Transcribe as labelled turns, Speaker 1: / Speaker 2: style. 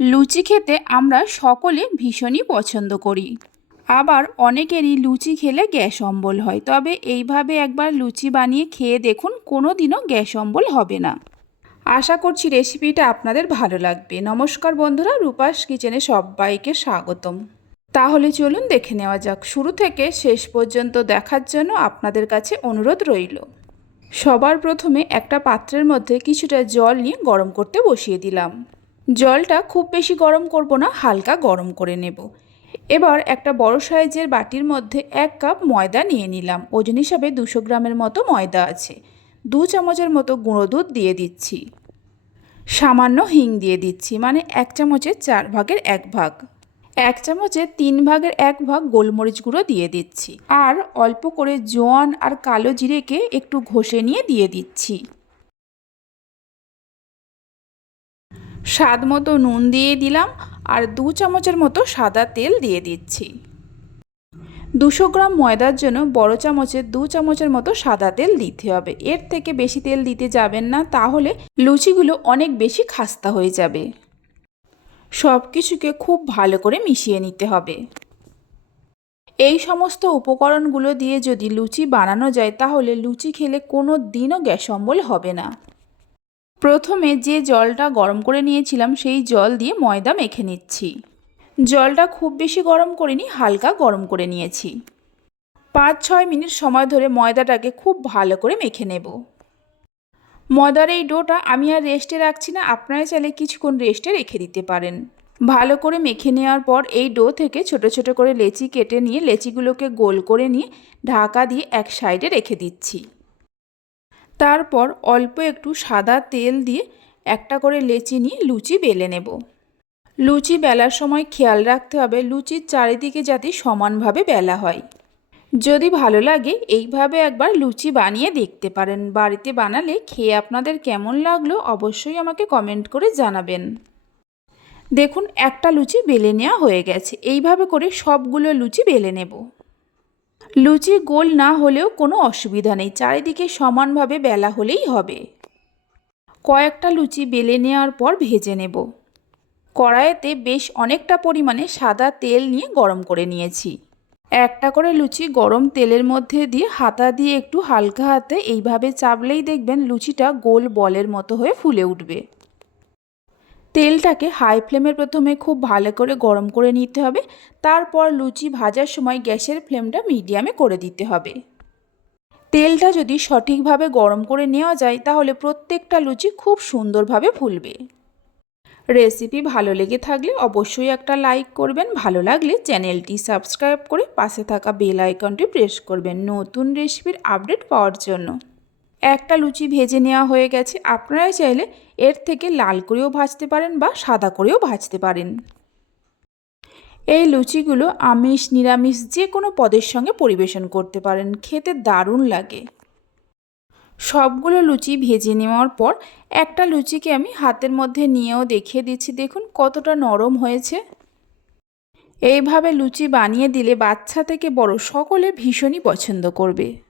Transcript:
Speaker 1: লুচি খেতে আমরা সকলে ভীষণই পছন্দ করি। আবার অনেকেরই লুচি খেলে গ্যাস অম্বল হয়, তবে এইভাবে একবার লুচি বানিয়ে খেয়ে দেখুন কোনো দিনও গ্যাস অম্বল হবে না। আশা করছি রেসিপিটা আপনাদের ভালো লাগবে। নমস্কার বন্ধুরা, রূপাস কিচেনে সবাইকে স্বাগতম। তাহলে চলুন দেখে নেওয়া যাক। শুরু থেকে শেষ পর্যন্ত দেখার জন্য আপনাদের কাছে অনুরোধ রইল। সবার প্রথমে একটা পাত্রের মধ্যে কিছুটা জল নিয়ে গরম করতে বসিয়ে দিলাম। জলটা খুব বেশি গরম করব না, হালকা গরম করে নেব। এবার একটা বড় সাইজের বাটির মধ্যে এক কাপ ময়দা নিয়ে নিলাম। ওজন হিসাবে দুশো গ্রামের মতো ময়দা আছে। দু চামচের মতো গুঁড়ো দুধ দিয়ে দিচ্ছি। সামান্য হিং দিয়ে দিচ্ছি মানে এক চামচের চার ভাগের এক ভাগ। এক চামচের তিন ভাগের এক ভাগ গোলমরিচ গুঁড়ো দিয়ে দিচ্ছি। আর অল্প করে জোয়ান আর কালো জিরেকে একটু ঘষে নিয়ে দিয়ে দিচ্ছি। স্বাদ মতো নুন দিয়ে দিলাম আর দু চামচের মতো সাদা তেল দিয়ে দিচ্ছি। দুশো গ্রাম ময়দার জন্য বড় চামচের দু চামচের মতো সাদা তেল দিতে হবে। এর থেকে বেশি তেল দিতে যাবেন না, তাহলে লুচিগুলো অনেক বেশি খাস্তা হয়ে যাবে। সব কিছুকে খুব ভালো করে মিশিয়ে নিতে হবে। এই সমস্ত উপকরণগুলো দিয়ে যদি লুচি বানানো যায়, তাহলে লুচি খেলে কোনো দিনও গ্যাস অম্বল হবে না। প্রথমে যে জলটা গরম করে নিয়েছিলাম, সেই জল দিয়ে ময়দা মেখে নিচ্ছি। জলটা খুব বেশি গরম করিনি, হালকা গরম করে নিয়েছি। পাঁচ ছয় মিনিট সময় ধরে ময়দাটাকে খুব ভালো করে মেখে নেব। ময়দার এই ডোটা আমি আর রেস্টে রাখছি না, আপনারা চাইলে কিছুক্ষণ রেস্টে রেখে দিতে পারেন। ভালো করে মেখে নেওয়ার পর এই ডো থেকে ছোট ছোট করে লেচি কেটে নিয়ে, লেচিগুলোকে গোল করে নিয়ে ঢাকা দিয়ে এক সাইডে রেখে দিচ্ছি। তারপর অল্প একটু সাদা তেল দিয়ে একটা করে লেচি নিয়ে লুচি বেলে নেব। লুচি বেলার সময় খেয়াল রাখতে হবে লুচির চারিদিকে যাতে সমানভাবে বেলা হয়। যদি ভালো লাগে এইভাবে একবার লুচি বানিয়ে দেখতে পারেন। বাড়িতে বানালে খেয়ে আপনাদের কেমন লাগল অবশ্যই আমাকে কমেন্ট করে জানাবেন। দেখুন, একটা লুচি বেলে নেওয়া হয়ে গেছে। এইভাবে করে সবগুলো লুচি বেলে নেব। লুচি গোল না হলেও কোনো অসুবিধা নেই। চারিদিকে সমানভাবে বেলা হলেই হবে। কয়েকটা লুচি বেলে নেওয়ার পর ভেজে নেব। কড়াইতে বেশ অনেকটা পরিমাণে সাদা তেল নিয়ে গরম করে নিয়েছি। একটা করে লুচি গরম তেলের মধ্যে দিয়ে হাতা দিয়ে একটু হালকা হাতে এইভাবে চাপলেই দেখবেন লুচিটা গোল বলের মতো হয়ে ফুলে উঠবে। তেলটাকে হাই ফ্লেমে প্রথমে খুব ভালো করে গরম করে নিতে হবে। তারপর লুচি ভাজার সময় গ্যাসের ফ্লেমটা মিডিয়ামে করে দিতে হবে। তেলটা যদি সঠিকভাবে গরম করে নেওয়া যায়, তাহলে প্রত্যেকটা লুচি খুব সুন্দরভাবে ফুলবে। রেসিপি ভালো লেগে থাকলে অবশ্যই একটা লাইক করবেন, ভালো লাগলে চ্যানেলটি সাবস্ক্রাইব করে পাশে থাকা বেল আইকনটি প্রেস করবেন নতুন রেসিপির আপডেট পাওয়ার জন্য। একটা লুচি ভেজে নেওয়া হয়ে গেছে। আপনারা চাইলে এর থেকে লাল করেও ভাজতে পারেন বা সাদা করেও ভাজতে পারেন। এই লুচিগুলো আমিষ, নিরামিষ যে কোনো পদের সঙ্গে পরিবেশন করতে পারেন। খেতে দারুণ লাগে। সবগুলো লুচি ভেজে নেওয়ার পর একটা লুচিকে আমি হাতের মধ্যে নিয়েও দেখিয়ে দিচ্ছি। দেখুন কতটা নরম হয়েছে। এইভাবে লুচি বানিয়ে দিলে বাচ্চা থেকে বড় সকলে ভীষণই পছন্দ করবে।